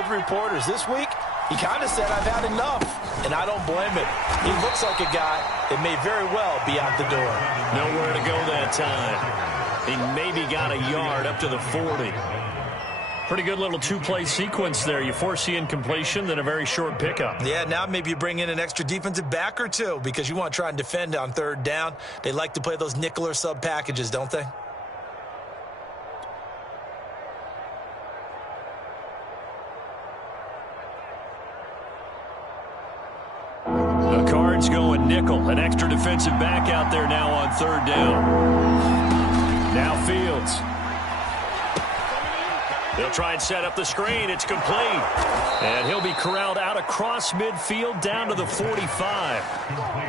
with reporters this week, he kind of said, I've had enough, and I don't blame him. He looks like a guy that may very well be out the door. Nowhere to go that time. He maybe got a yard up to the 40. Pretty good little two-play sequence there. You force the incompletion, then a very short pickup. Yeah, now maybe you bring in an extra defensive back or two because you want to try and defend on third down. They like to play those nickel or sub packages, don't they? The Cards going nickel. An extra defensive back out there now on third down. Now Fields. They'll try and set up the screen. It's complete. And he'll be corralled out across midfield down to the 45.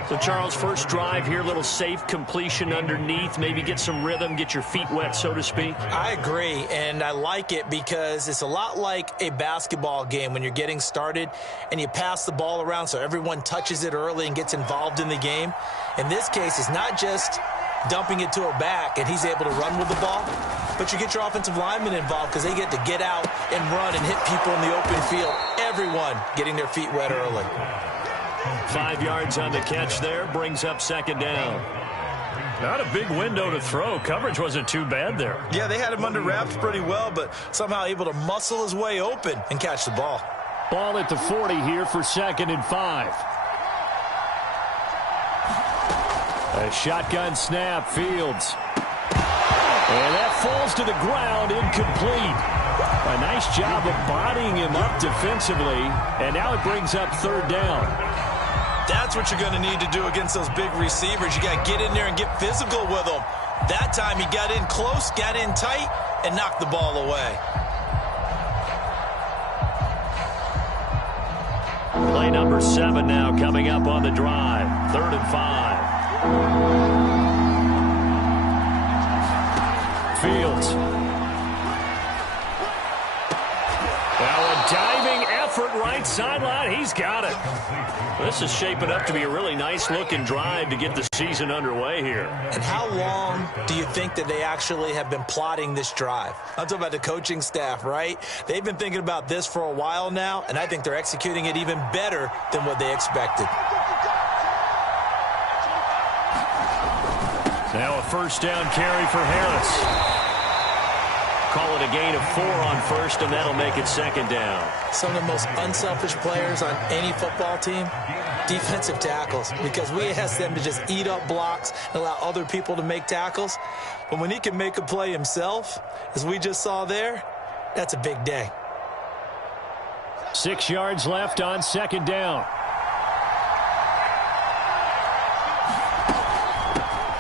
So, Charles, first drive here, little safe completion underneath. Maybe get some rhythm, get your feet wet, so to speak. I agree, and I like it because it's a lot like a basketball game when you're getting started and you pass the ball around so everyone touches it early and gets involved in the game. In this case, it's not just dumping it to a back and he's able to run with the ball, but you get your offensive linemen involved because they get to get out and run and hit people in the open field. Everyone getting their feet wet early. 5 yards on the catch there, brings up second down. Not a big window to throw. Coverage wasn't too bad there. Yeah, they had him under wraps pretty well, but somehow able to muscle his way open and catch the ball. Ball at the 40 here for 2nd and 5. A shotgun snap, Fields. And that falls to the ground, incomplete. A nice job of bodying him up defensively, and now it brings up third down. That's what you're going to need to do against those big receivers. You got to get in there and get physical with them. That time he got in close, got in tight, and knocked the ball away. Play number 7 now coming up on the drive. 3rd and 5. Fields. Now a diving effort right sideline. He's got it. This is shaping up to be a really nice-looking drive to get the season underway here. And how long do you think that they actually have been plotting this drive? I'm talking about the coaching staff, right? They've been thinking about this for a while now, and I think they're executing it even better than what they expected. Now a first down carry for Harris. Call it a gain of 4 on first, and that'll make it second down. Some of the most unselfish players on any football team, defensive tackles, because we ask them to just eat up blocks and allow other people to make tackles. But when he can make a play himself, as we just saw there, that's a big day. 6 yards left on second down.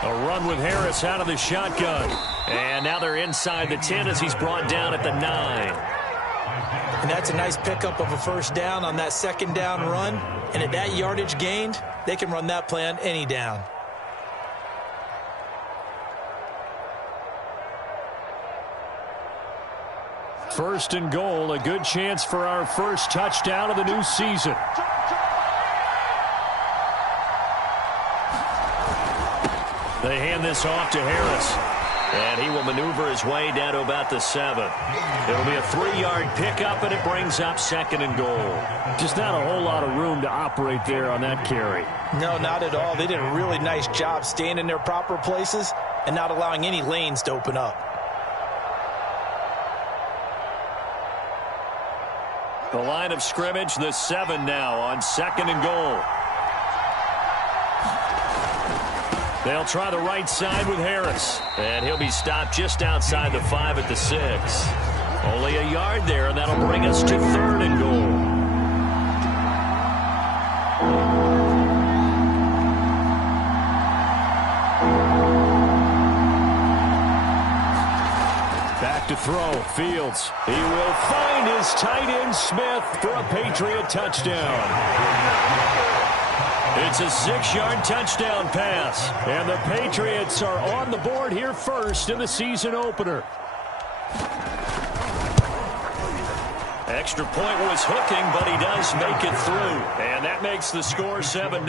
A run with Harris out of the shotgun. And now they're inside the 10 as he's brought down at the 9. And that's a nice pickup of a first down on that second down run. And at that yardage gained, they can run that play on any down. First and goal, a good chance for our first touchdown of the new season. They hand this off to Harris. And he will maneuver his way down to about the 7. It'll be a 3-yard pickup, and it brings up second and goal. Just not a whole lot of room to operate there on that carry. No, not at all. They did a really nice job staying in their proper places and not allowing any lanes to open up. The line of scrimmage, the 7 now on second and goal. They'll try the right side with Harris. And he'll be stopped just outside the 5 at the 6. Only a yard there, and that'll bring us to 3rd and goal. Back to throw, Fields. He will find his tight end Smith for a Patriot touchdown. It's a 6-yard touchdown pass, and the Patriots are on the board here first in the season opener. Extra point was hooking, but he does make it through, and that makes the score 7-0.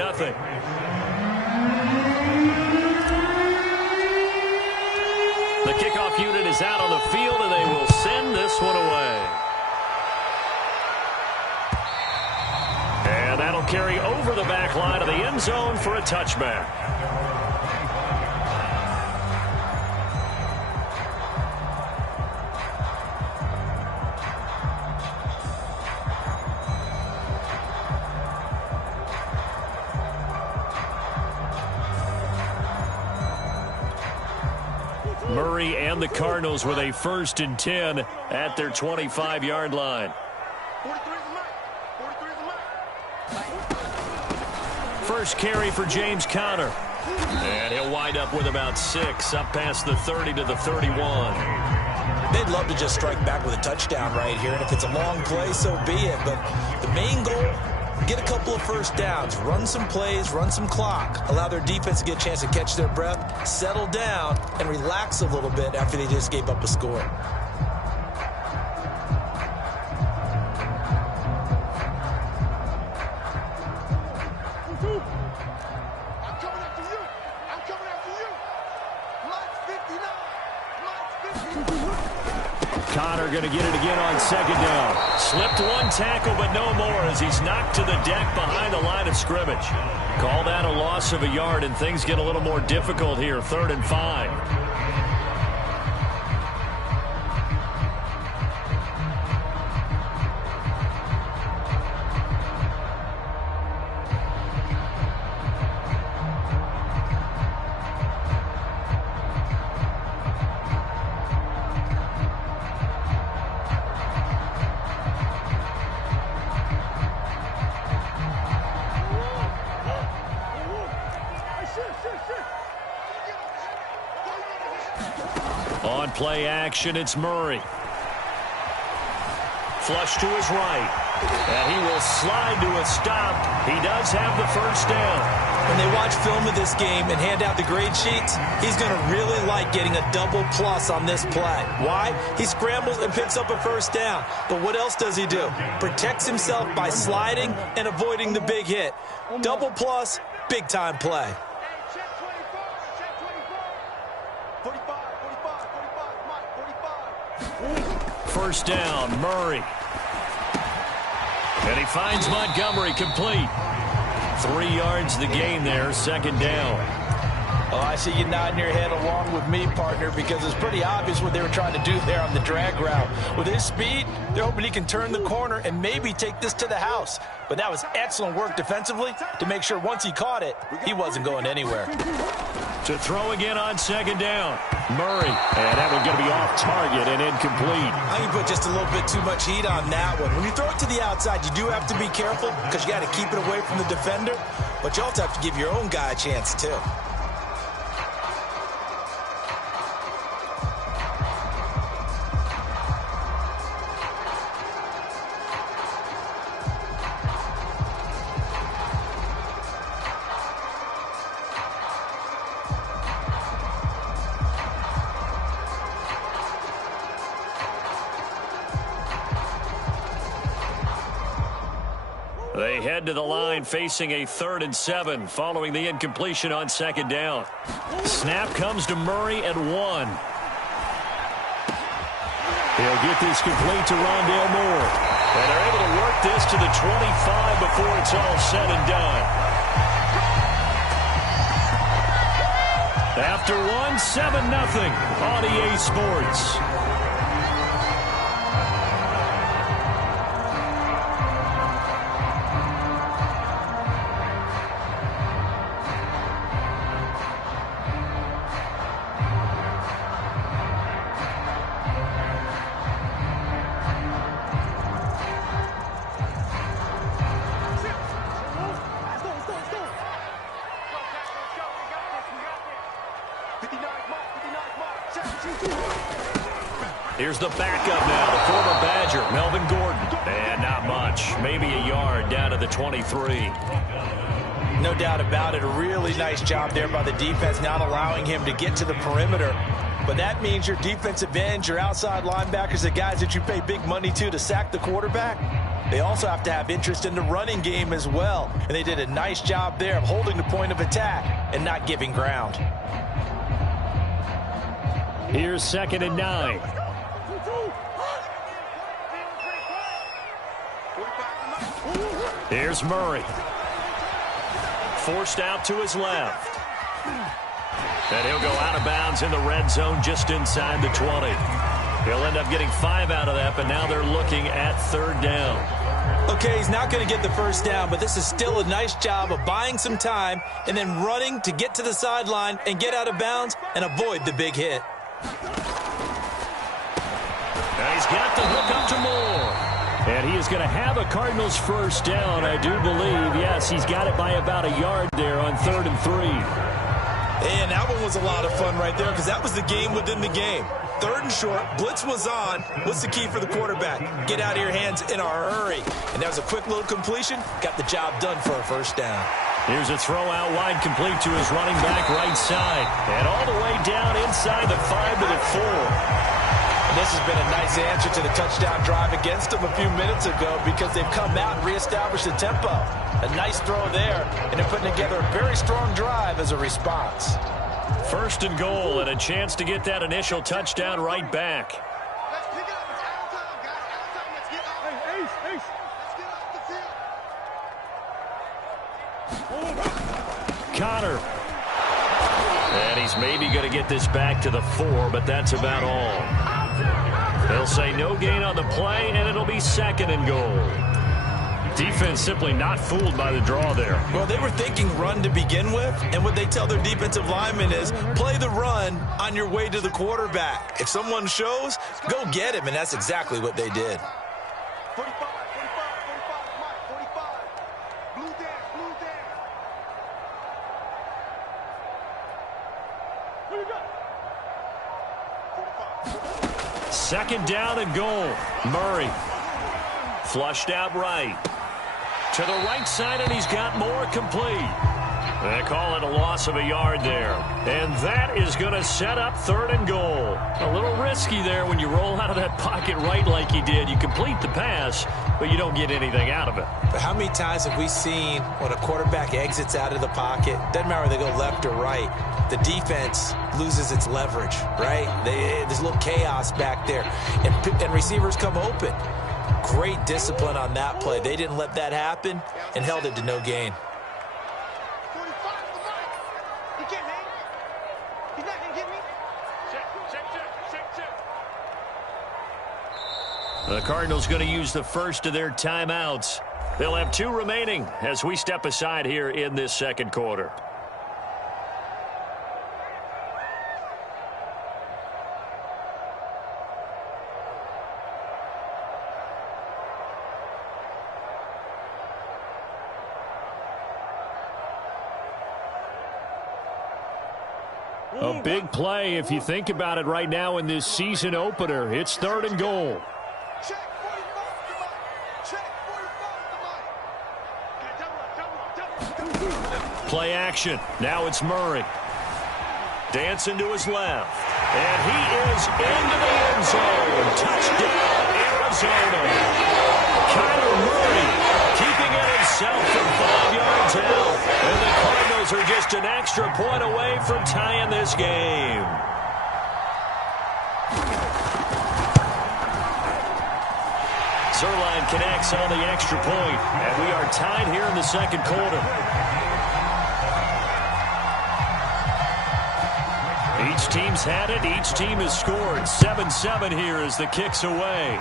The kickoff unit is out on the field, and they will send this one away. carry over the back line of the end zone for a touchback. Murray and the Cardinals with a 1st and 10 at their 25-yard line. First carry for James Conner. And he'll wind up with about 6, up past the 30 to the 31. They'd love to just strike back with a touchdown right here, and if it's a long play, so be it. But the main goal, get a couple of first downs, run some plays, run some clock, allow their defense to get a chance to catch their breath, settle down, and relax a little bit after they just gave up a score. Conner going to get it again on 2nd down. Slipped one tackle, but no more as he's knocked to the deck behind the line of scrimmage. Call that a loss of a yard, and things get a little more difficult here. 3rd and 5. On play action, it's Murray. Flush to his right. And he will slide to a stop. He does have the 1st down. When they watch film of this game and hand out the grade sheets, he's going to really like getting a double plus on this play. Why? He scrambles and picks up a 1st down. But what else does he do? Protects himself by sliding and avoiding the big hit. Double plus, big-time play. First down, Murray. And he finds Montgomery complete. 3 yards the gain there, 2nd down. Oh, I see you nodding your head along with me, partner, because it's pretty obvious what they were trying to do there on the drag route. With his speed, they're hoping he can turn the corner and maybe take this to the house. But that was excellent work defensively to make sure once he caught it, he wasn't going anywhere. To throw again on 2nd down. Murray. And that one's going to be off target and incomplete. I think you put just a little bit too much heat on that one. When you throw it to the outside, you do have to be careful because you got to keep it away from the defender. But you also have to give your own guy a chance, too. They head to the line facing a 3rd and 7 following the incompletion on 2nd down. Snap comes to Murray at 1. He'll get this complete to Rondale Moore. And they're able to work this to the 25 before it's all said and done. After one, 7-0 on EA Sports. Here's the backup now, the former Badger, Melvin Gordon. And not much, maybe a yard down to the 23. No doubt about it. A really nice job there by the defense, not allowing him to get to the perimeter. But that means your defensive ends, your outside linebackers, the guys that you pay big money to sack the quarterback, they also have to have interest in the running game as well. And they did a nice job there of holding the point of attack and not giving ground. Here's 2nd and 9. Here's Murray. forced out to his left. And he'll go out of bounds in the red zone just inside the 20. He'll end up getting 5 out of that, but now they're looking at 3rd down. Okay, he's not going to get the first down, but this is still a nice job of buying some time and then running to get to the sideline and get out of bounds and avoid the big hit. Now he's got the hook up to Moore. And he is going to have a Cardinals first down, I do believe. Yes, he's got it by about a yard there on 3rd and 3. And that one was a lot of fun right there because that was the game within the game. 3rd and short, blitz was on. What's the key for the quarterback? Get out of your hands in a hurry. And that was a quick little completion. Got the job done for a first down. Here's a throw out wide complete to his running back right side. And all the way down inside the 5 to the 4. This has been a nice answer to the touchdown drive against them a few minutes ago because they've come out and reestablished the tempo. A nice throw there, and they're putting together a very strong drive as a response. 1st and goal, and a chance to get that initial touchdown right back. Let's pick it up. It's out of time, guys. Out of time. Let's get off. Hey, Ace. Let's get off the field. Connor. And he's maybe going to get this back to the 4, but that's about all. They'll say no gain on the play, and it'll be 2nd and goal. Defense simply not fooled by the draw there. Well, they were thinking run to begin with, and what they tell their defensive linemen is play the run on your way to the quarterback. If someone shows, go get him, and that's exactly what they did. 45, Mike, 45. Blue down. Who you got? 45. 2nd down and goal. Murray. Flushed out right. To the right side, and he's got more complete. They call it a loss of a yard there. And that is going to set up 3rd and goal. A little risky there when you roll out of that pocket right like he did. You complete the pass, but you don't get anything out of it. But how many times have we seen when a quarterback exits out of the pocket, doesn't matter whether they go left or right, the defense loses its leverage, right? There's a little chaos back there, and receivers come open. Great discipline on that play. They didn't let that happen and held it to no gain. 45 to the Mike. He can't hang. He's not going to get me. Check. The Cardinals going to use the first of their timeouts. They'll have 2 remaining as we step aside here in this 2nd quarter. A big play if you think about it right now in this season opener. It's 3rd and goal. Check 45 to the Mike. Check 45 to the Mike. Double. Play action. Now it's Murray. Dancing to his left. And he is into the end zone. Touchdown, Arizona. Kyler Murray keeping it himself from 5 yards out. And the Cardinals are just an extra point away from tying this game. Zerline connects on the extra point, and we are tied here in the 2nd quarter. Each team's had it. Each team has scored. 7-7 here as the kick's away.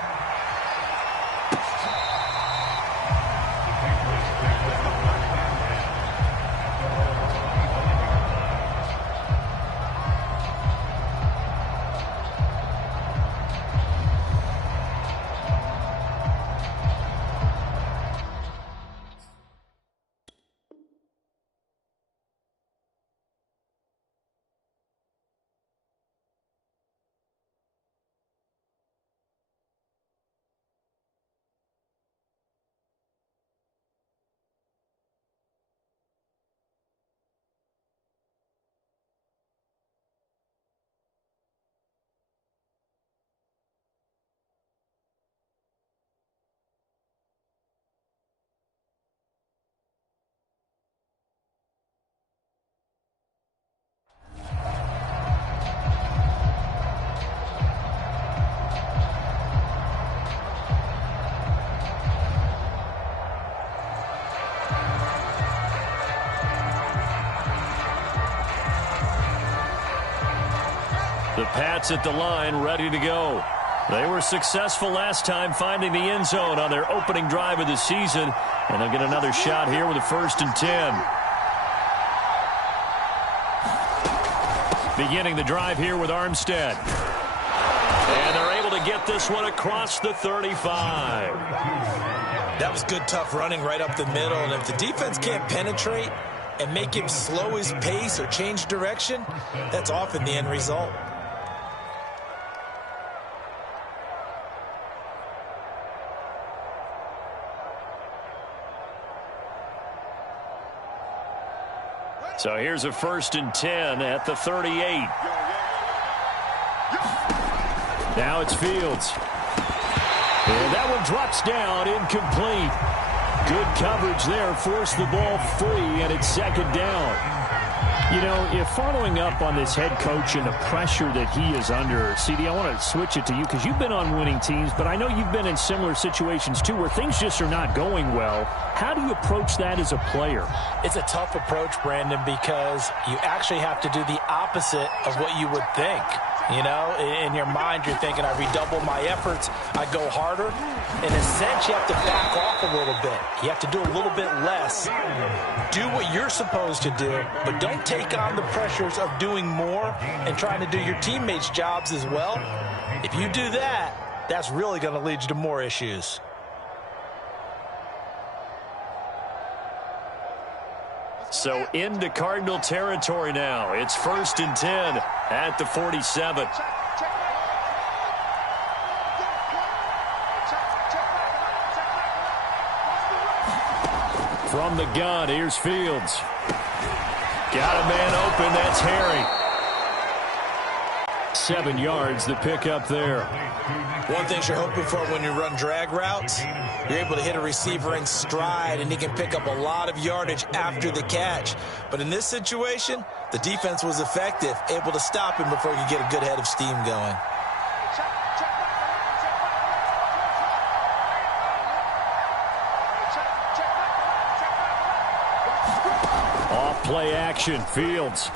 The Pats at the line, ready to go. They were successful last time finding the end zone on their opening drive of the season, and they'll get another shot here with a 1st and 10. Beginning the drive here with Armstead. And they're able to get this one across the 35. That was good, tough running right up the middle. And if the defense can't penetrate and make him slow his pace or change direction, that's often the end result. So here's a 1st and 10 at the 38. Now it's Fields. And that one drops down, incomplete. Good coverage there, forced the ball free, and it's 2nd down. You know, if following up on this head coach and the pressure that he is under, CD, I want to switch it to you because you've been on winning teams, but I know you've been in similar situations too where things just are not going well. How do you approach that as a player? It's a tough approach, Brandon, because you actually have to do the opposite of what you would think. You know, in your mind, you're thinking, I redouble my efforts, I go harder. In a sense, you have to back off a little bit. You have to do a little bit less. Do what you're supposed to do, but don't take on the pressures of doing more and trying to do your teammates' jobs as well. If you do that, that's really going to lead you to more issues. So into Cardinal territory now. It's 1st and 10 at the 47. From the gun, here's Fields. Got a man open, that's Harry. 7 yards, the pickup there. One thing you're hoping for when you run drag routes, you're able to hit a receiver in stride, and he can pick up a lot of yardage after the catch. But in this situation, the defense was effective, able to stop him before he could get a good head of steam going. Off play action, Fields.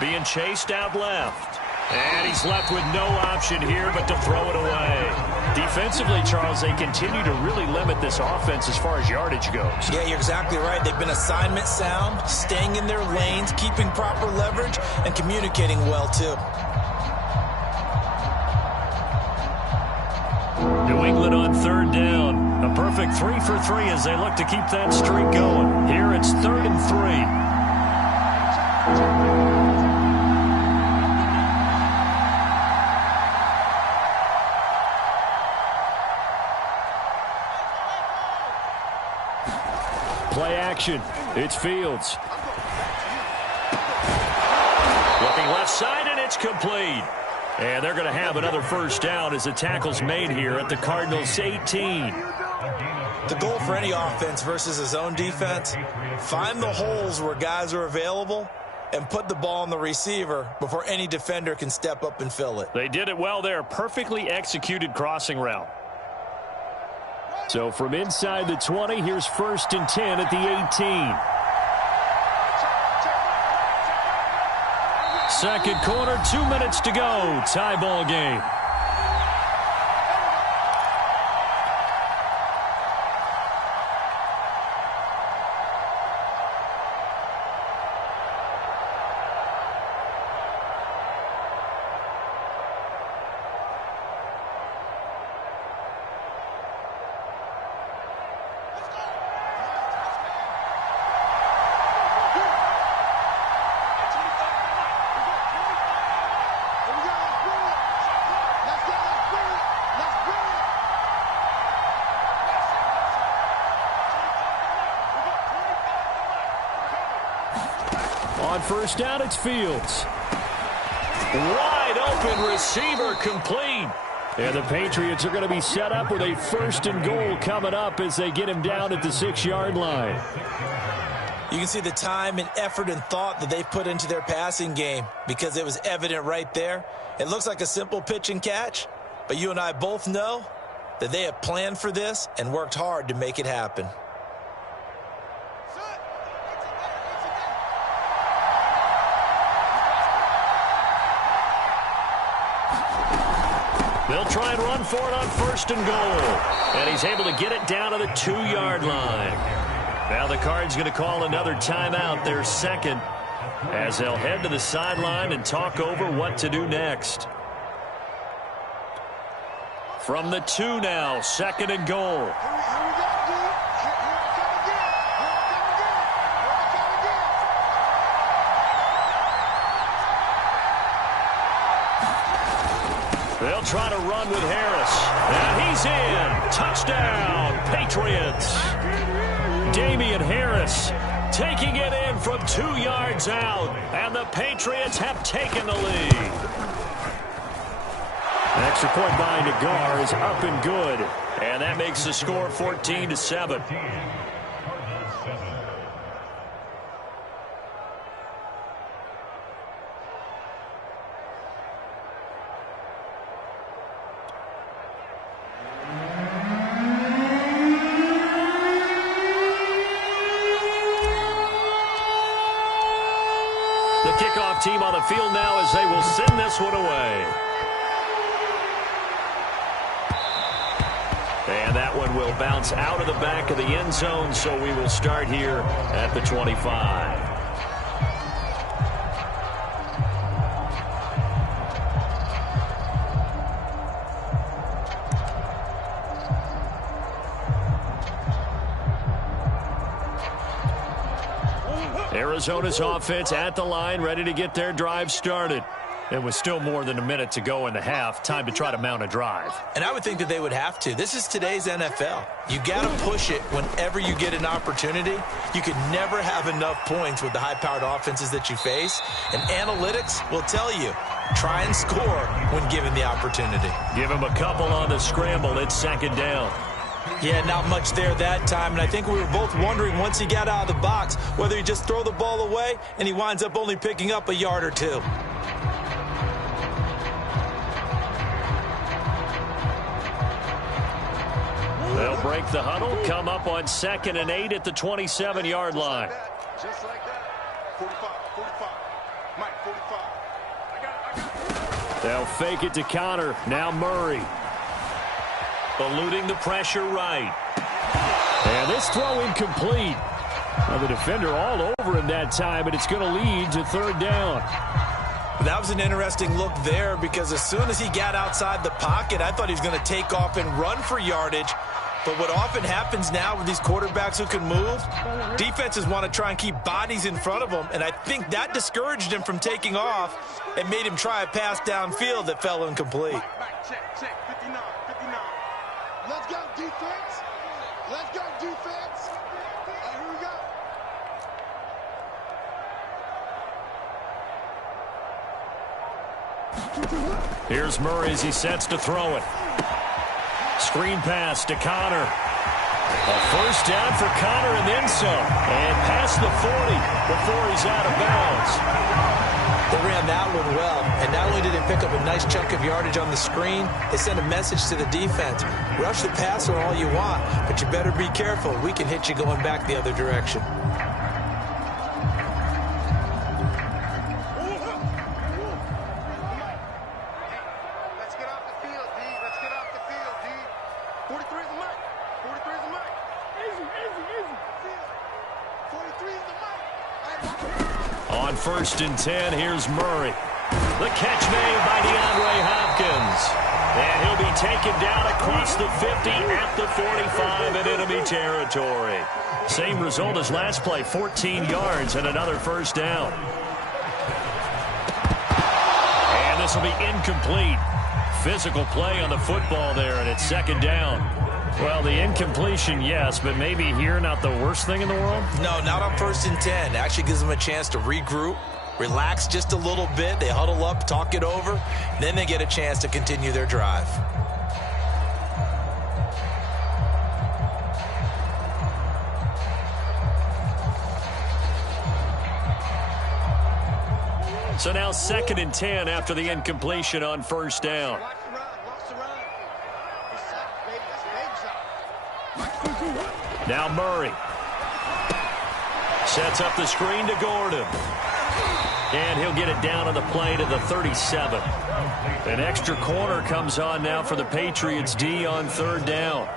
Being chased out left. And he's left with no option here but to throw it away. Defensively, Charles, they continue to really limit this offense as far as yardage goes. Yeah, you're exactly right. They've been assignment sound, staying in their lanes, keeping proper leverage, and communicating well, too. New England on 3rd down. A perfect 3 for 3 as they look to keep that streak going. Here it's 3rd and 3. Play action. It's Fields. Looking left side, and it's complete. And they're going to have another 1st down as the tackle's made here at the Cardinals' 18. The goal for any offense versus a zone defense, find the holes where guys are available and put the ball on the receiver before any defender can step up and fill it. They did it well there. Perfectly executed crossing route. So from inside the 20, here's 1st and 10 at the 18. Second quarter, 2 minutes to go. Tie ball game. On 1st down, it's Fields. Wide open receiver, complete. And the Patriots are going to be set up with a 1st and goal coming up as they get him down at the 6-yard line. You can see the time and effort and thought that they put into their passing game because it was evident right there. It looks like a simple pitch and catch, but you and I both know that they have planned for this and worked hard to make it happen. for it on 1st and goal. And he's able to get it down to the 2-yard line. Now the Cards going to call another timeout, their second, as they'll head to the sideline and talk over what to do next. From the 2 now, 2nd and goal. They'll try to run with Harris. And he's in. Touchdown, Patriots. Damian Harris taking it in from 2 yards out. And the Patriots have taken the lead. An extra point by Nagar is up and good. And that makes the score 14-7. The kickoff team on the field now as they will send this one away. And that one will bounce out of the back of the end zone, so we will start here at the 25. Arizona's offense at the line, ready to get their drive started. And with still more than a minute to go in the half, time to try to mount a drive. And I would think that they would have to. This is today's NFL. You got to push it whenever you get an opportunity. You can never have enough points with the high-powered offenses that you face. And analytics will tell you, try and score when given the opportunity. Give him a couple on the scramble. It's 2nd down. Yeah, not much there that time, and I think we were both wondering once he got out of the box whether he just throw the ball away and he winds up only picking up a yard or 2. They'll break the huddle, come up on 2nd and 8 at the 27-yard line. Just like that. 45, 45. Mike, 45. I got it. They'll fake it to Connor. Now Murray. Eluding the pressure right. And this throw incomplete. Well, the defender all over him that time, but it's going to lead to 3rd down. That was an interesting look there because as soon as he got outside the pocket, I thought he was going to take off and run for yardage. But what often happens now with these quarterbacks who can move, defenses want to try and keep bodies in front of them, and I think that discouraged him from taking off and made him try a pass downfield that fell incomplete. Check, 59, 59. Let's go, defense. Let's go, defense. Here we go. Here's Murray as he sets to throw it. Screen pass to Connor. A 1st down for Connor and then some. And past the 40 before he's out of bounds. They ran that one well, and not only did they pick up a nice chunk of yardage on the screen, they sent a message to the defense. Rush the passer all you want, but you better be careful. We can hit you going back the other direction. Let's get off the field, D. Let's get off the field, D. 43 is the mic. 43 is the mic. Easy. 43 is the mic. On 1st and 10, here's Murray. The catch made by DeAndre Hopkins. And he'll be taken down across the 50 at the 45 in enemy territory. Same result as last play, 14 yards and another 1st down. And this will be incomplete. Physical play on the football there, and it's 2nd down. Well, the incompletion, yes, but maybe here not the worst thing in the world? No, not on 1st and 10. Actually gives them a chance to regroup, relax just a little bit. They huddle up, talk it over. Then they get a chance to continue their drive. So now 2nd and 10 after the incompletion on 1st down. Now Murray sets up the screen to Gordon. And he'll get it down on the play to the 37. An extra corner comes on now for the Patriots D on 3rd down.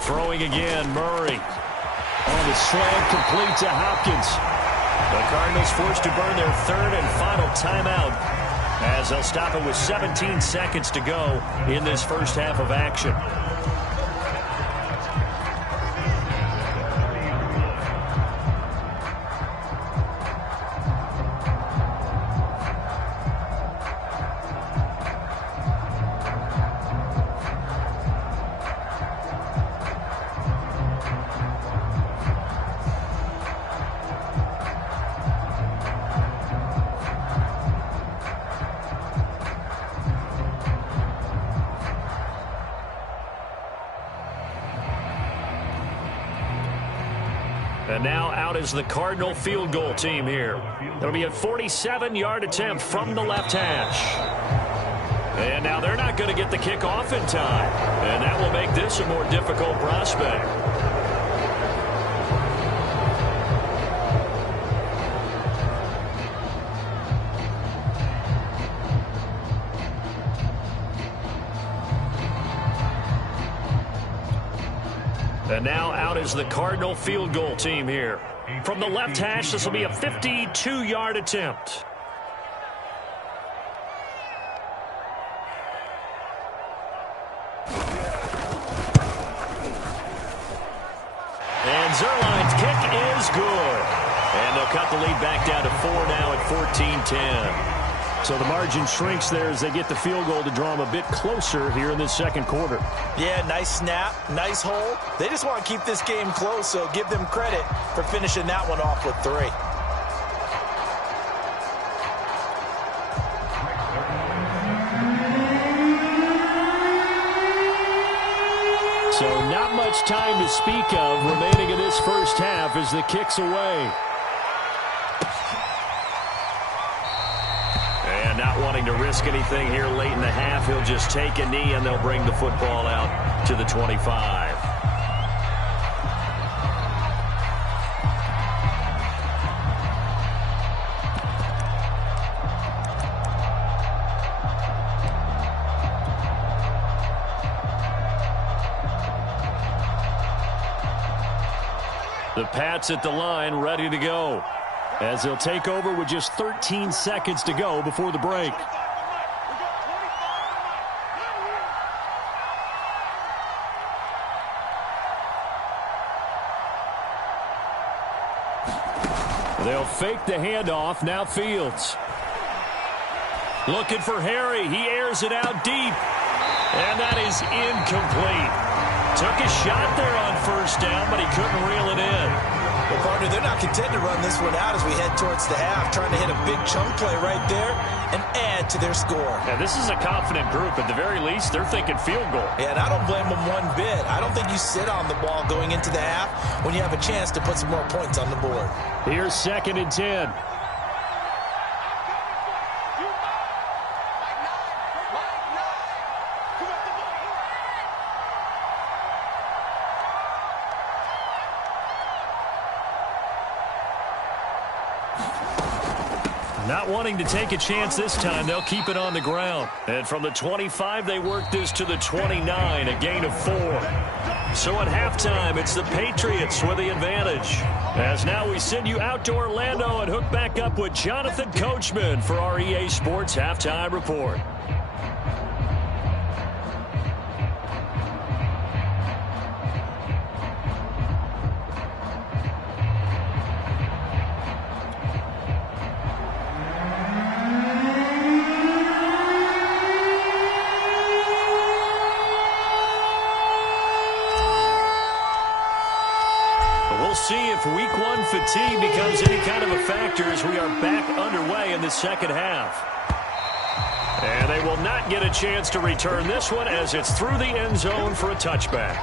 Throwing again, Murray. On the slant, complete to Hopkins. The Cardinals forced to burn their 3rd and final timeout as they'll stop it with 17 seconds to go in this first half of action. And now out is the Cardinal field goal team here. It'll be a 47-yard attempt from the left hash. And now they're not going to get the kick off in time. And that will make this a more difficult prospect. And now out is the Cardinal field goal team here. From the left hash, this will be a 52-yard attempt. And Zerline's kick is good. And they'll cut the lead back down to 4 now at 14-10. So the margin shrinks there as they get the field goal to draw them a bit closer here in this second quarter. Yeah, nice snap, nice hole. They just want to keep this game close, so give them credit for finishing that one off with 3. So not much time to speak of remaining in this first half as the kick's away. And not wanting to risk anything here late in the half, he'll just take a knee and they'll bring the football out to the 25. The Pats at the line, ready to go, as they'll take over with just 13 seconds to go before the break. They'll fake the handoff. Now Fields. Looking for Harry. He airs it out deep. And that is incomplete. Took a shot there on first down, but he couldn't reel it in. Well, partner, they're not content to run this one out as we head towards the half, trying to hit a big chunk play right there and add to their score. Yeah, this is a confident group. At the very least, they're thinking field goal. Yeah, and I don't blame them one bit. I don't think you sit on the ball going into the half when you have a chance to put some more points on the board. Here's 2nd and 10. Not wanting to take a chance this time, they'll keep it on the ground. And from the 25, they work this to the 29, a gain of 4. So at halftime, it's the Patriots with the advantage. As now we send you out to Orlando and hook back up with Jonathan Coachman for our EA Sports Halftime Report. See if week 1 fatigue becomes any kind of a factor as we are back underway in the second half. And they will not get a chance to return this one as it's through the end zone for a touchback.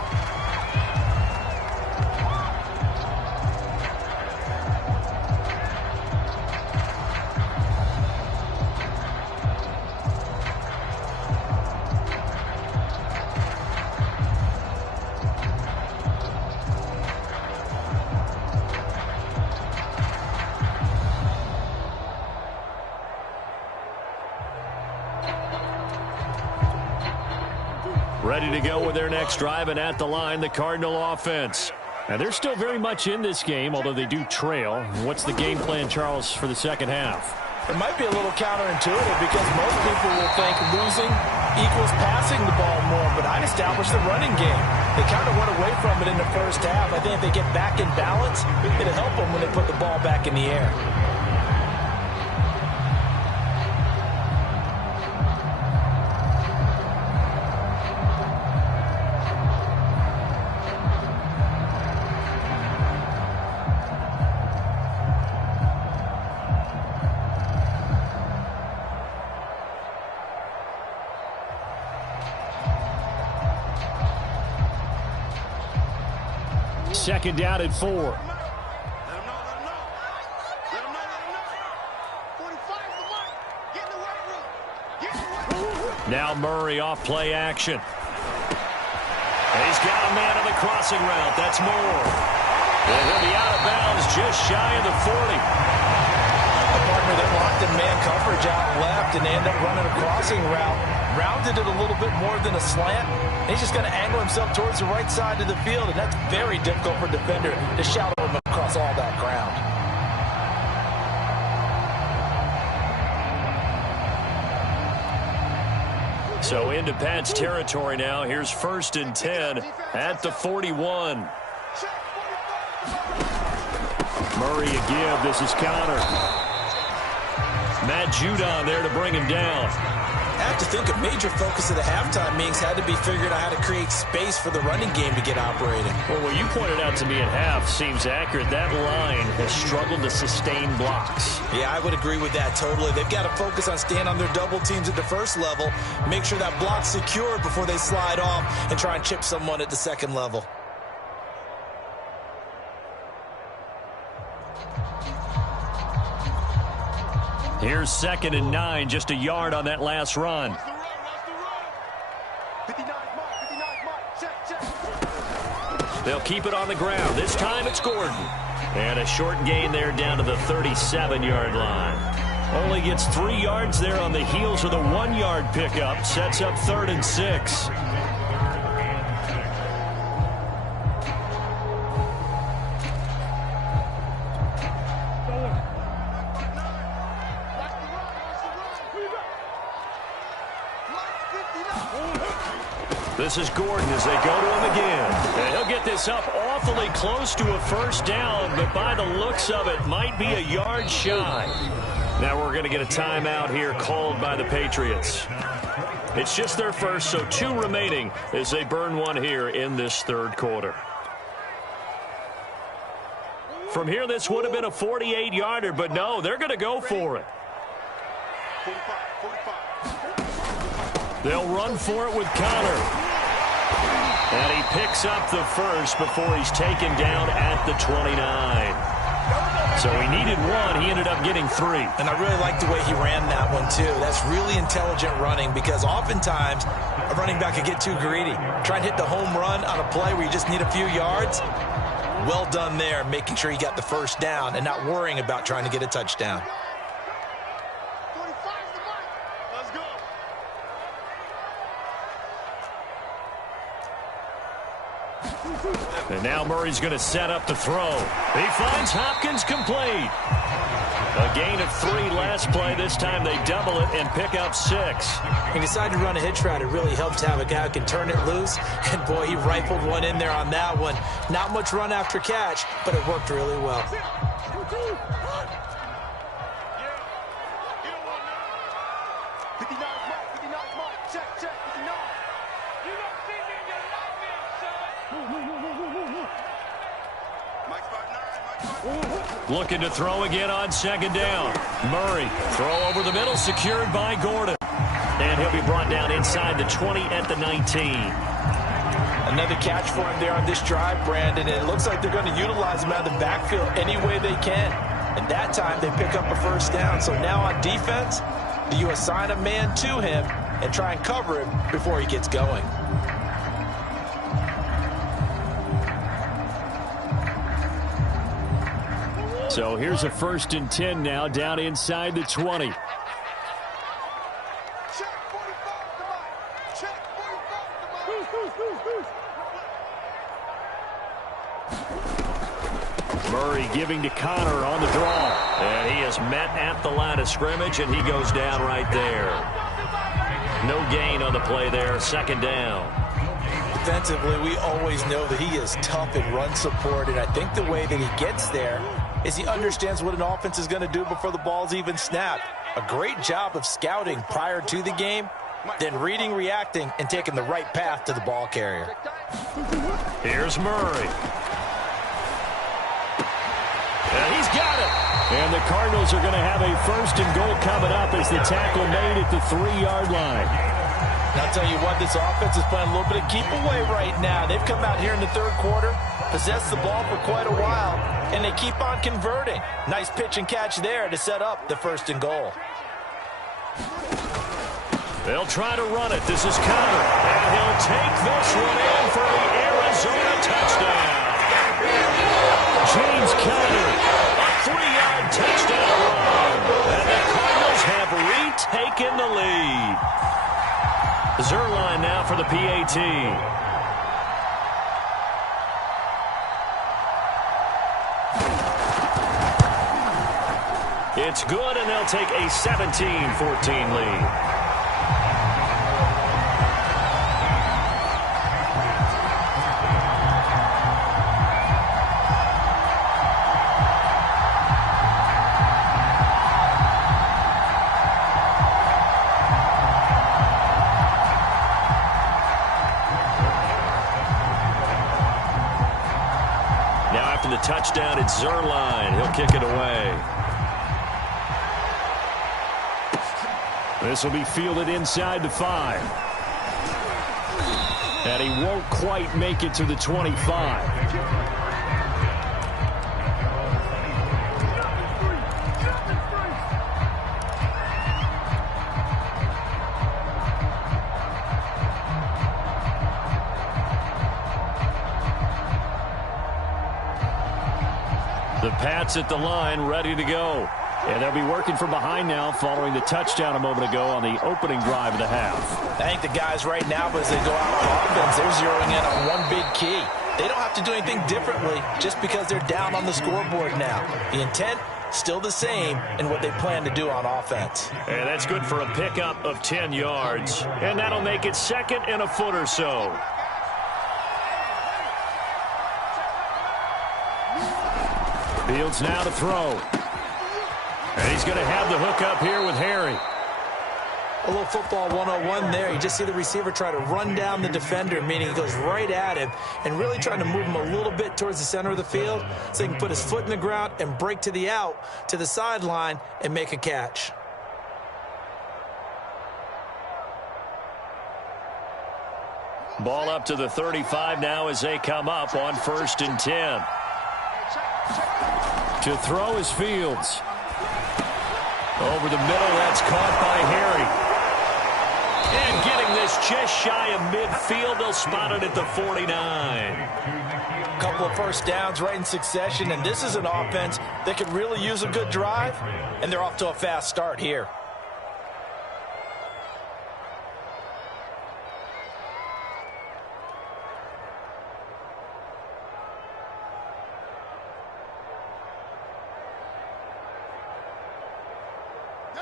Ready to go with their next drive, and at the line, the Cardinal offense. And they're still very much in this game, although they do trail. What's the game plan, Charles, for the second half? It might be a little counterintuitive because most people will think losing equals passing the ball more, but I'd establish the running game. They kind of went away from it in the first half. I think if they get back in balance, it'll help them when they put the ball back in the air. Second down at 4. Let him know, let him know. Let him know. 45's the mark. Get in the weight room. Get in the weight room. Now Murray off play action. He's got a man on the crossing route. That's Moore. And he'll be out of bounds just shy of the 40. A partner that locked in man coverage out left, and they end up running a crossing route. Rounded it a little bit more than a slant. He's just going to angle himself towards the right side of the field, and that's very difficult for a defender to shadow him across all that ground. So into Pat's territory now. Here's 1st and 10 at the 41. Murray a give. This is Connor. Matt Judon there to bring him down. I have to think a major focus of the halftime meetings had to be figuring out how to create space for the running game to get operating. Well, what you pointed out to me at half seems accurate. That line has struggled to sustain blocks. Yeah, I would agree with that totally. They've got to focus on staying on their double teams at the first level, make sure that block's secured before they slide off and try and chip someone at the second level. Here's 2nd and 9, just a yard on that last run. Watch the run. 59's mark. 59's mark. Check. They'll keep it on the ground. This time it's Gordon. And a short gain there down to the 37-yard line. Only gets 3 yards there on the heels of the 1-yard pickup. Sets up 3rd and 6. This is Gordon as they go to him again. And he'll get this up awfully close to a first down, but by the looks of it, might be a yard shy. Now we're going to get a timeout here called by the Patriots. It's just their first, so 2 remaining as they burn one here in this 3rd quarter. From here, this would have been a 48-yarder, but no, they're going to go for it. 45. They'll run for it with Connor. And he picks up the first before he's taken down at the 29. So he needed 1. He ended up getting 3. And I really like the way he ran that one, too. That's really intelligent running because oftentimes a running back could get too greedy. Try and hit the home run on a play where you just need a few yards. Well done there, making sure he got the first down and not worrying about trying to get a touchdown. 45's the mark. Let's go. And now Murray's going to set up the throw. He finds Hopkins complete. A gain of 3 last play. This time they double it and pick up 6. He decided to run a hitch route. It really helps to have a guy who can turn it loose. And, boy, he rifled one in there on that one. Not much run after catch, but it worked really well. Looking to throw again on 2nd down. Murray, throw over the middle, secured by Gordon. And he'll be brought down inside the 20 at the 19. Another catch for him there on this drive, Brandon. And it looks like they're going to utilize him out of the backfield any way they can. And that time they pick up a first down. So now on defense, you assign a man to him and try and cover him before he gets going. So here's a 1st and 10 now down inside the 20. Murray giving to Connor on the draw. And he is met at the line of scrimmage, and he goes down right there. No gain on the play there. Second down. Defensively, we always know that he is tough in run support, and I think the way that he gets there is he understands what an offense is going to do before the ball's even snapped. A great job of scouting prior to the game, then reading, reacting, and taking the right path to the ball carrier. Here's Murray. And he's got it. And the Cardinals are going to have a first and goal coming up as the tackle made at the 3-yard line. And I'll tell you what, this offense is playing a little bit of keep away right now. They've come out here in the third quarter, possessed the ball for quite a while, and they keep on converting. Nice pitch and catch there to set up the first and goal. They'll try to run it. This is Connor. And he'll take this one in for the Arizona touchdown. James Conner, a 3-yard touchdown run. And the Cardinals have retaken the lead. Zerline now for the PAT. It's good, and they'll take a 17-14 lead. Touchdown, it's Zerline. He'll kick it away. This will be fielded inside the 5. And he won't quite make it to the 25. The Pats at the line, ready to go. And they'll be working from behind now following the touchdown a moment ago on the opening drive of the half. I think the guys right now, as they go out on offense, they're zeroing in on one big key. They don't have to do anything differently just because they're down on the scoreboard now. The intent, still the same in what they plan to do on offense. And that's good for a pickup of 10 yards. And that'll make it second and a foot or so. Fields now to throw. And he's going to have the hook up here with Harry. A little football 101 there. You just see the receiver try to run down the defender, meaning he goes right at him and really trying to move him a little bit towards the center of the field so he can put his foot in the ground and break to the out, to the sideline, and make a catch. Ball up to the 35 now as they come up on 1st and 10. To throw is Fields. Over the middle, that's caught by Harry. And getting this just shy of midfield, they'll spot it at the 49. A couple of first downs right in succession, and this is an offense that could really use a good drive, and they're off to a fast start here.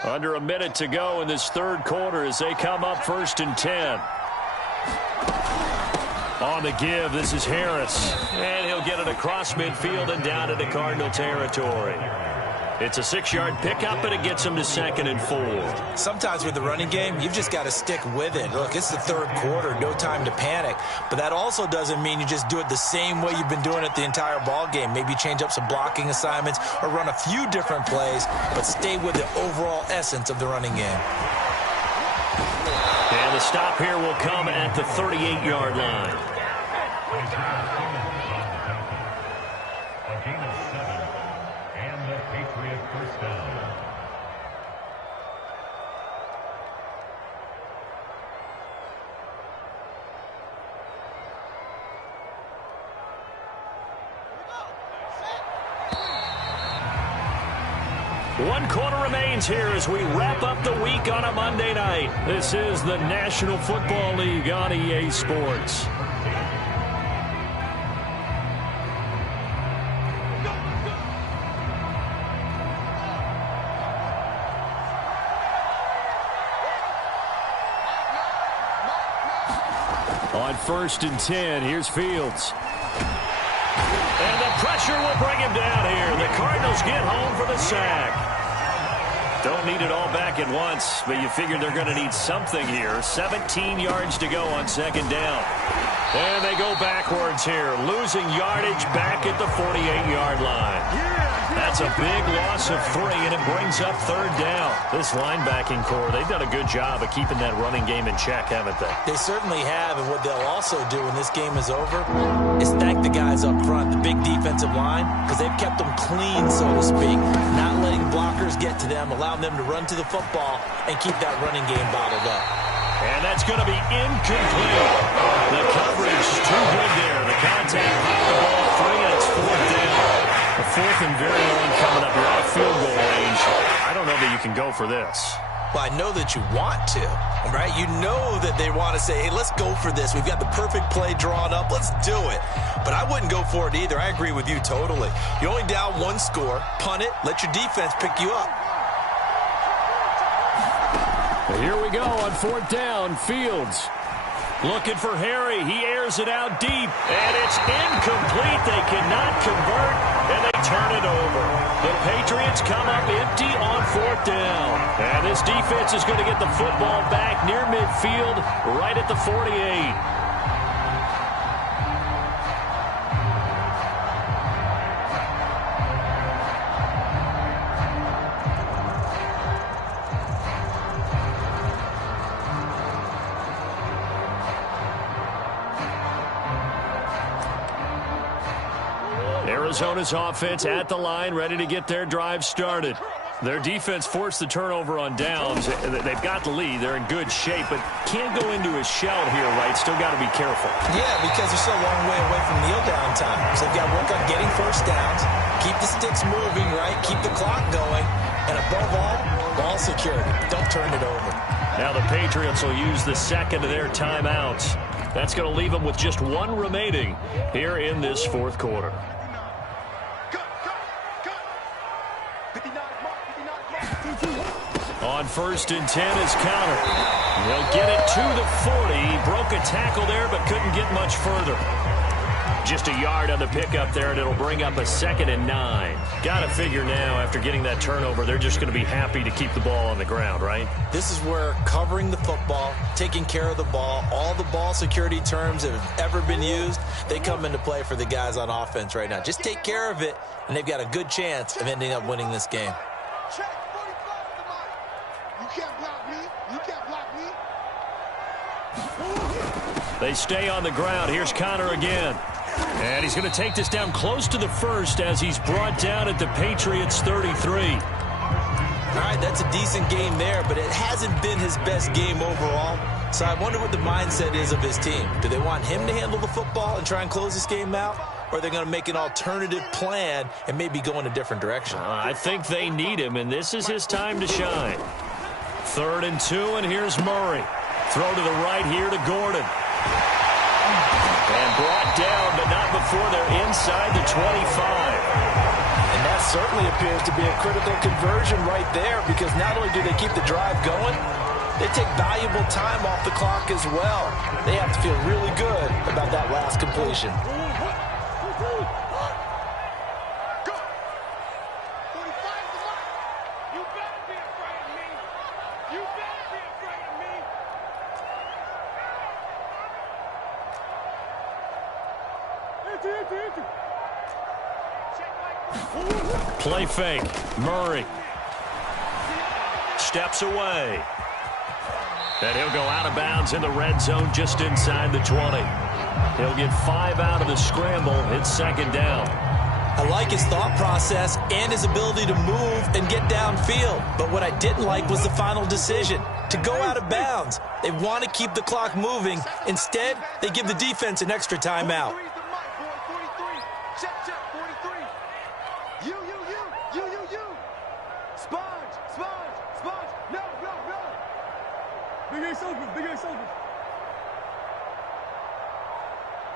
Under a minute to go in this third quarter as they come up 1st and 10. On the give, this is Harris. And he'll get it across midfield and down into Cardinal territory. It's a 6-yard pickup, and it gets him to 2nd and 4. Sometimes with the running game, you've just got to stick with it. Look, it's the third quarter, no time to panic. But that also doesn't mean you just do it the same way you've been doing it the entire ball game. Maybe change up some blocking assignments or run a few different plays, but stay with the overall essence of the running game. And the stop here will come at the 38-yard line. 1 quarter remains here as we wrap up the week on a Monday night. This is the National Football League on EA Sports. On 1st and 10, here's Fields. And the pressure will bring him down here. The Cardinals get home for the sack. Don't need it all back at once, but you figure they're going to need something here. 17 yards to go on 2nd down. And they go backwards here, losing yardage back at the 48-yard line. That's a big loss of 3, and it brings up 3rd down. This linebacking core, they've done a good job of keeping that running game in check, haven't they? They certainly have, and what they'll also do when this game is over is thank the guys up front, the big defensive line, because they've kept them clean, so to speak, not letting blockers get to them, allowing them to run to the football and keep that running game bottled up. And that's going to be incomplete. The coverage too good there. The contact popped the ball free, and it's 4th down. The 4th and very long coming up. You're out of field goal range. I don't know that you can go for this. Well, I know that you want to, right? You know that they want to say, hey, let's go for this. We've got the perfect play drawn up. Let's do it. But I wouldn't go for it either. I agree with you totally. You're only down 1 score. Punt it. Let your defense pick you up. Here we go on 4th down. Fields looking for Harry. He airs it out deep, and it's incomplete. They cannot convert, and they turn it over. The Patriots come up empty on 4th down. And this defense is going to get the football back near midfield, right at the 48. Arizona's offense at the line, ready to get their drive started. Their defense forced the turnover on downs. They've got the lead. They're in good shape, but can't go into a shell here, right? Still got to be careful. Yeah, because they're still a long way away from kneel down time. So they've got to work on getting 1st downs, keep the sticks moving, right? Keep the clock going, and above all, ball security. Don't turn it over. Now the Patriots will use the 2nd of their timeouts. That's going to leave them with just 1 remaining here in this 4th quarter. On 1st and 10 is Connor. He'll get it to the 40. He broke a tackle there, but couldn't get much further. Just a yard on the pickup there, and it'll bring up a 2nd and 9. Got to figure now, after getting that turnover, they're just going to be happy to keep the ball on the ground, right? This is where covering the football, taking care of the ball, all the ball security terms that have ever been used, they come into play for the guys on offense right now. Just take care of it, and they've got a good chance of ending up winning this game. They stay on the ground. Here's Connor again. And he's going to take this down close to the 1st as he's brought down at the Patriots 33. All right, that's a decent game there, but it hasn't been his best game overall. So I wonder what the mindset is of his team. Do they want him to handle the football and try and close this game out? Or are they going to make an alternative plan and maybe go in a different direction? I think they need him, and this is his time to shine. 3rd and 2, and here's Murray. Throw to the right here to Gordon. And brought down, but not before they're inside the 25. And that certainly appears to be a critical conversion right there, because not only do they keep the drive going, they take valuable time off the clock as well. They have to feel really good about that last completion. Play fake. Murray steps away. And he'll go out of bounds in the red zone just inside the 20. He'll get 5 out of the scramble. It's 2nd down. I like his thought process and his ability to move and get downfield. But what I didn't like was the final decision, to go out of bounds. They want to keep the clock moving. Instead, they give the defense an extra timeout. Spot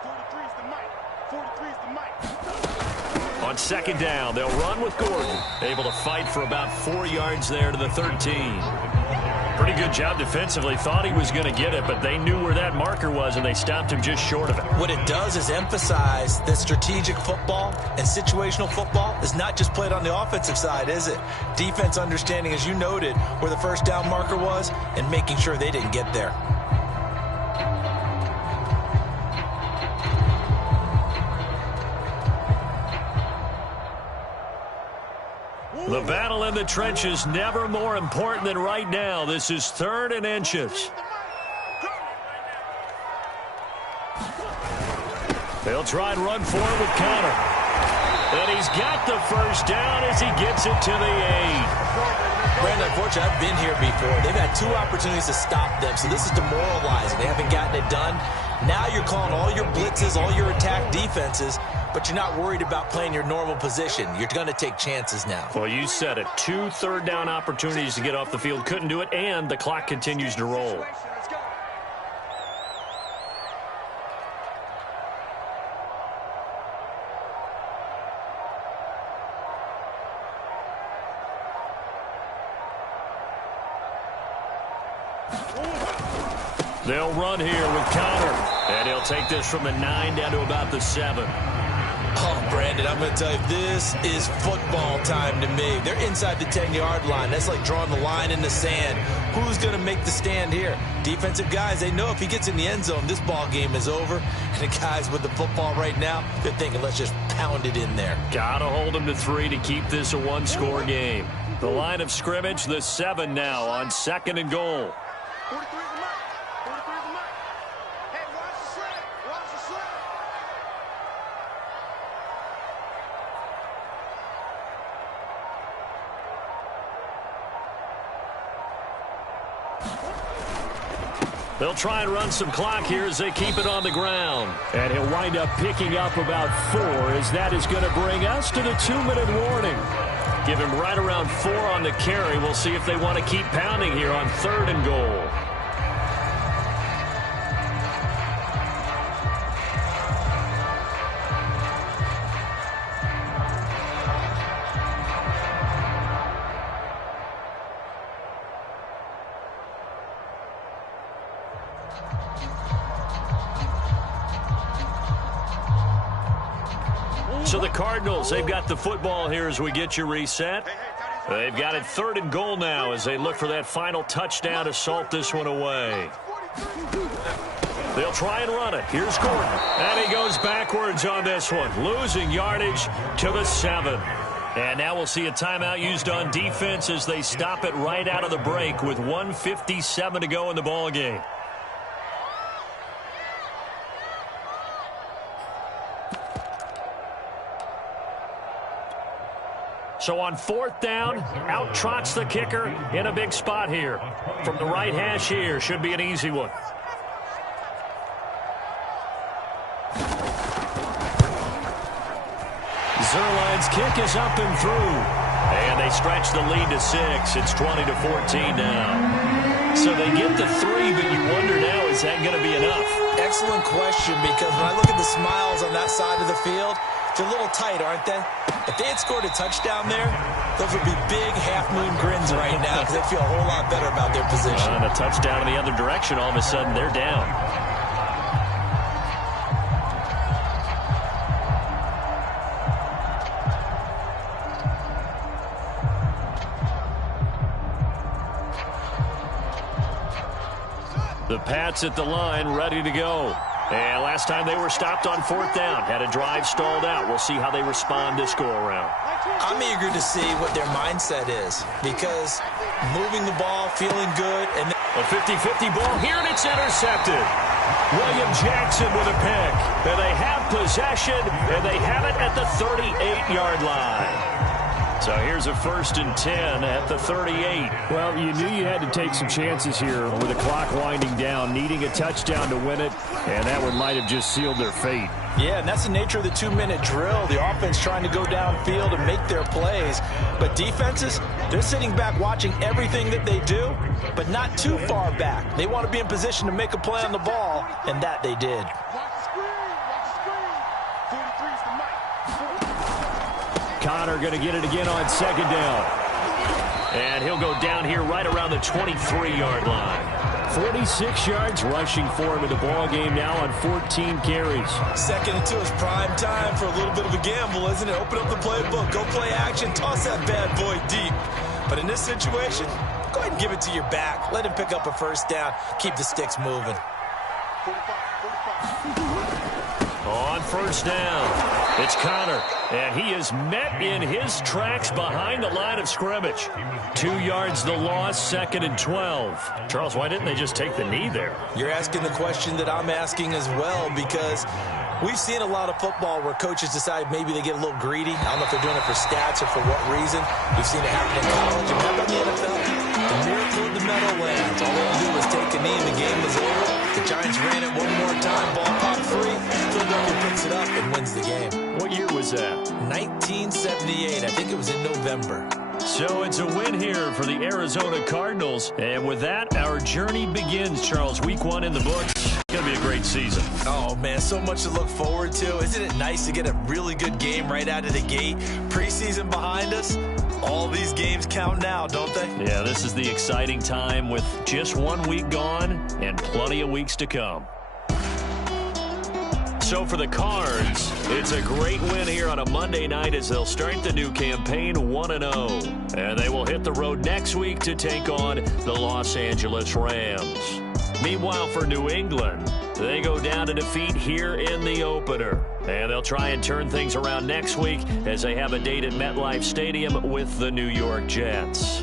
43's the mic. 43's the mic. On second down, they'll run with Gordon. Able to fight for about 4 yards there to the 13. Pretty good job defensively. Thought he was going to get it, but they knew where that marker was, and they stopped him just short of it. What it does is emphasize that strategic football and situational football is not just played on the offensive side, is it? Defense understanding, as you noted, where the first down marker was and making sure they didn't get there. The battle in the trenches never more important than right now. This is 3rd and inches. They'll try and run for it with Connor. And he's got the first down as he gets it to the 8. Brandon, unfortunately, I've been here before. They've had 2 opportunities to stop them, so this is demoralizing. They haven't gotten it done. Now you're calling all your blitzes, all your attack defenses, but you're not worried about playing your normal position. You're going to take chances now. Well, you said it. 2 third-down opportunities to get off the field. Couldn't do it, and the clock continues to roll. They'll run here with Connor, and he'll take this from the 9 down to about the 7. Oh, Brandon, I'm going to tell you, this is football time to me. They're inside the 10-yard line. That's like drawing the line in the sand. Who's going to make the stand here? Defensive guys, they know if he gets in the end zone, this ball game is over. And the guys with the football right now, they're thinking, let's just pound it in there. Got to hold him to 3 to keep this a 1-score game. The line of scrimmage, the 7 now on 2nd and goal. 43's the mic. 43's the mic. Hey, watch the sled. Watch the sled. They'll try and run some clock here as they keep it on the ground. And he'll wind up picking up about 4 as that is going to bring us to the 2-minute warning. Give him right around 4 on the carry. We'll see if they want to keep pounding here on 3rd and goal. So the Cardinals, they've got the football here as we get you reset. They've got it 3rd and goal now as they look for that final touchdown to salt this one away. They'll try and run it. Here's Gordon. And he goes backwards on this one, losing yardage to the 7. And now we'll see a timeout used on defense as they stop it right out of the break with 1:57 to go in the ball game. So on 4th down, out trots the kicker in a big spot here. From the right hash here, should be an easy one. Zerline's kick is up and through. And they stretch the lead to 6. It's 20-14 now. So they get to 3, but you wonder now, is that going to be enough? Excellent question, because when I look at the smiles on that side of the field, they're a little tight, aren't they? If they had scored a touchdown there, those would be big half-moon grins right now because they feel a whole lot better about their position. And a touchdown in the other direction, all of a sudden they're down. The Pats at the line, ready to go. And last time they were stopped on 4th down, had a drive stalled out. We'll see how they respond this go-around. I'm eager to see what their mindset is because moving the ball, feeling good, and a 50-50 ball here, and it's intercepted. William Jackson with a pick. And they have possession, and they have it at the 38-yard line. So here's a 1st and 10 at the 38. Well, you knew you had to take some chances here with the clock winding down, needing a touchdown to win it, and that one might have just sealed their fate. Yeah, and that's the nature of the 2-minute drill. The offense trying to go downfield and make their plays. But defenses, They're sitting back watching everything that they do, but not too far back. They want to be in position to make a play on the ball, and that they did. Connor going to get it again on second down. And he'll go down here right around the 23-yard line. 46 yards rushing for him in the ball game now on 14 carries. Second and 2 is prime time for a little bit of a gamble, isn't it? Open up the playbook, go play action, toss that bad boy deep. But in this situation, go ahead and give it to your back. Let him pick up a first down. Keep the sticks moving. On first down, it's Connor, and he is met in his tracks behind the line of scrimmage. 2 yards the loss, second and 12. Charles, why didn't they just take the knee there? You're asking the question that I'm asking as well, because we've seen a lot of football where coaches decide maybe they get a little greedy. I don't know if they're doing it for stats or for what reason. We've seen it happen in college. And how about the NFL? The miracle of the Meadowlands. All they had to do was take a knee and the game was over. The Giants ran it one more time. Ball popped free. Philadelphia picks it up and wins the game. What year was that? 1978. I think it was in November. So it's a win here for the Arizona Cardinals. And with that, our journey begins, Charles. Week 1 in the books. Going to be a great season. Oh, man, so much to look forward to. Isn't it nice to get a really good game right out of the gate? Preseason behind us. All these games count now, don't they? Yeah, this is the exciting time with just 1 week gone and plenty of weeks to come. So for the Cards, it's a great win here on a Monday night as they'll start the new campaign 1-0. And they will hit the road next week to take on the Los Angeles Rams. Meanwhile, for New England, they go down to defeat here in the opener. And they'll try and turn things around next week as they have a date at MetLife Stadium with the New York Jets.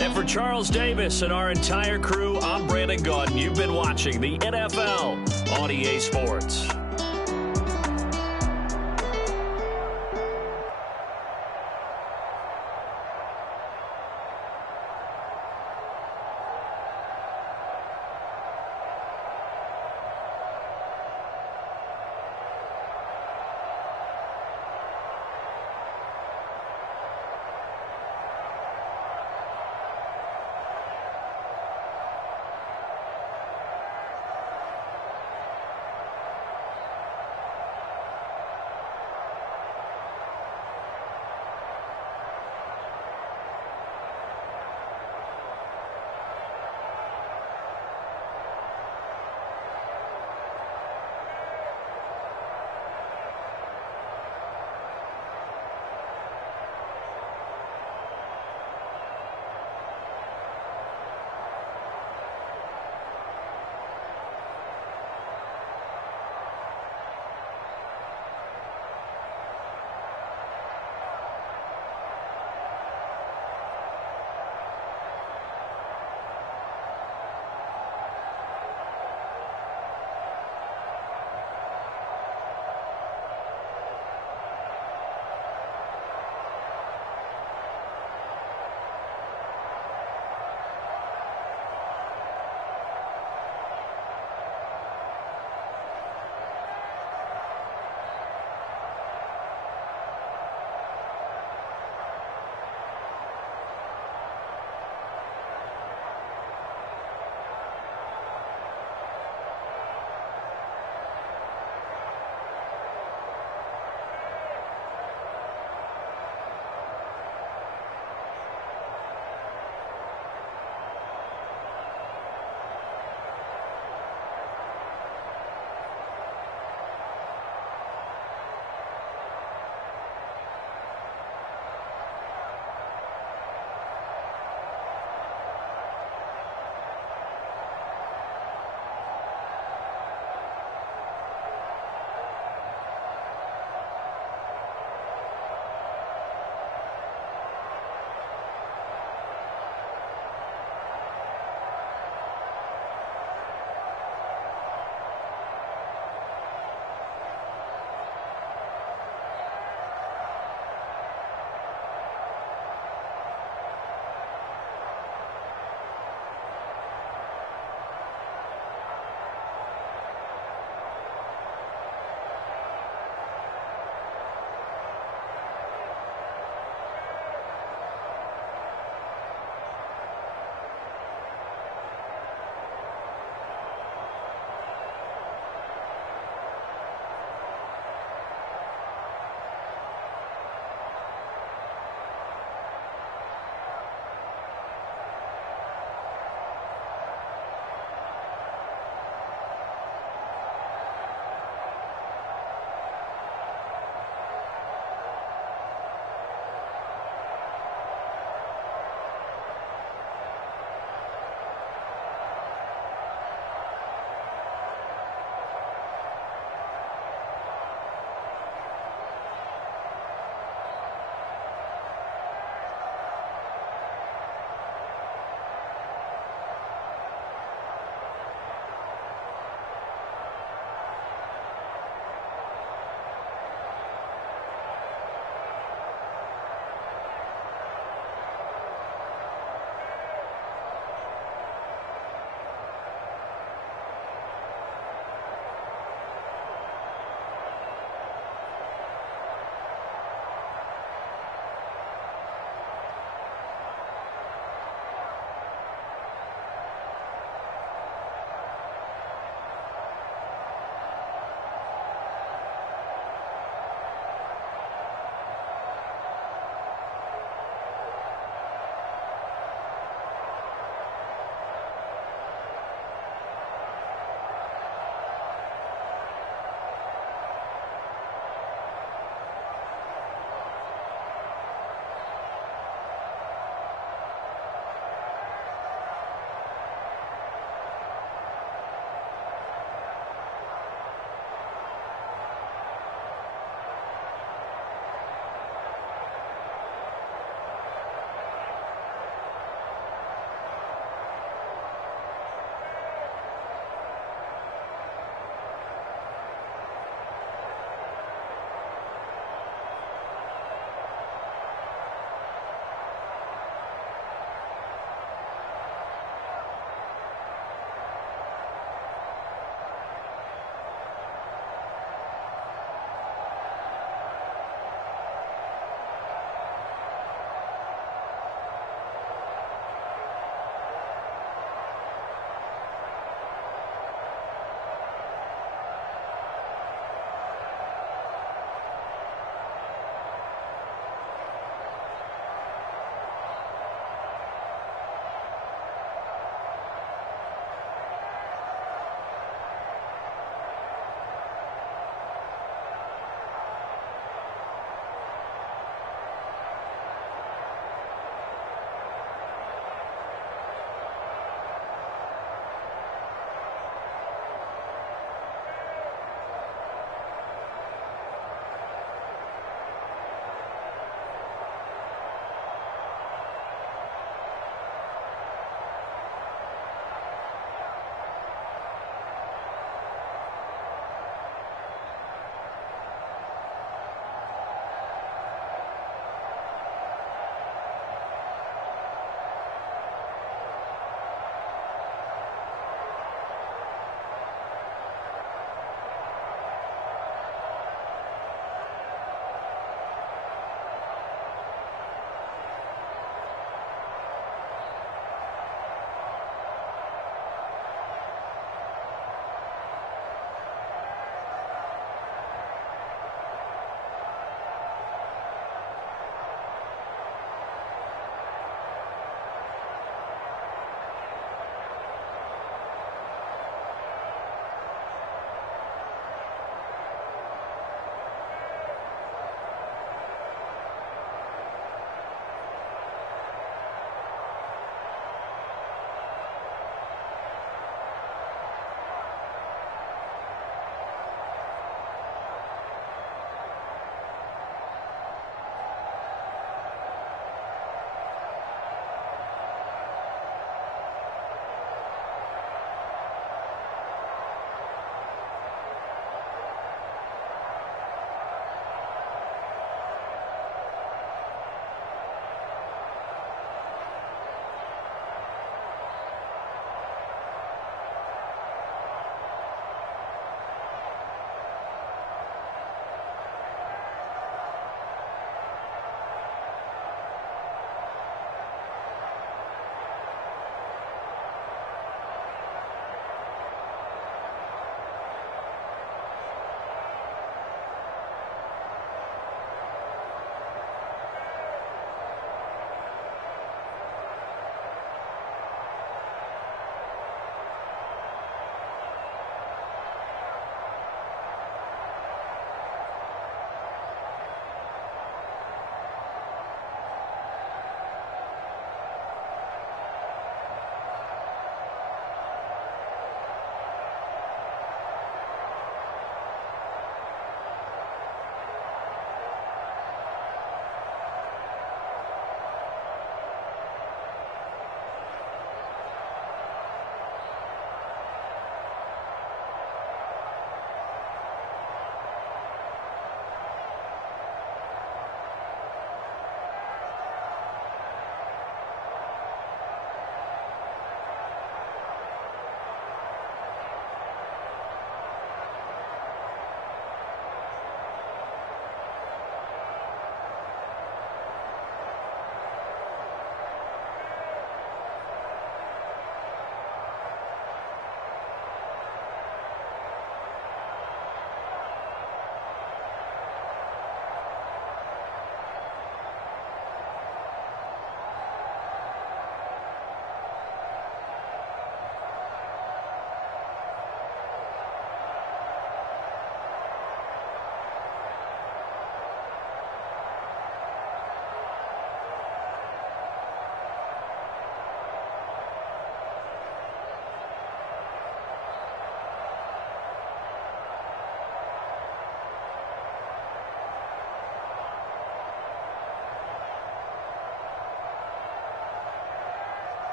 And for Charles Davis and our entire crew, I'm Brandon Gaudin. You've been watching the NFL on EA Sports.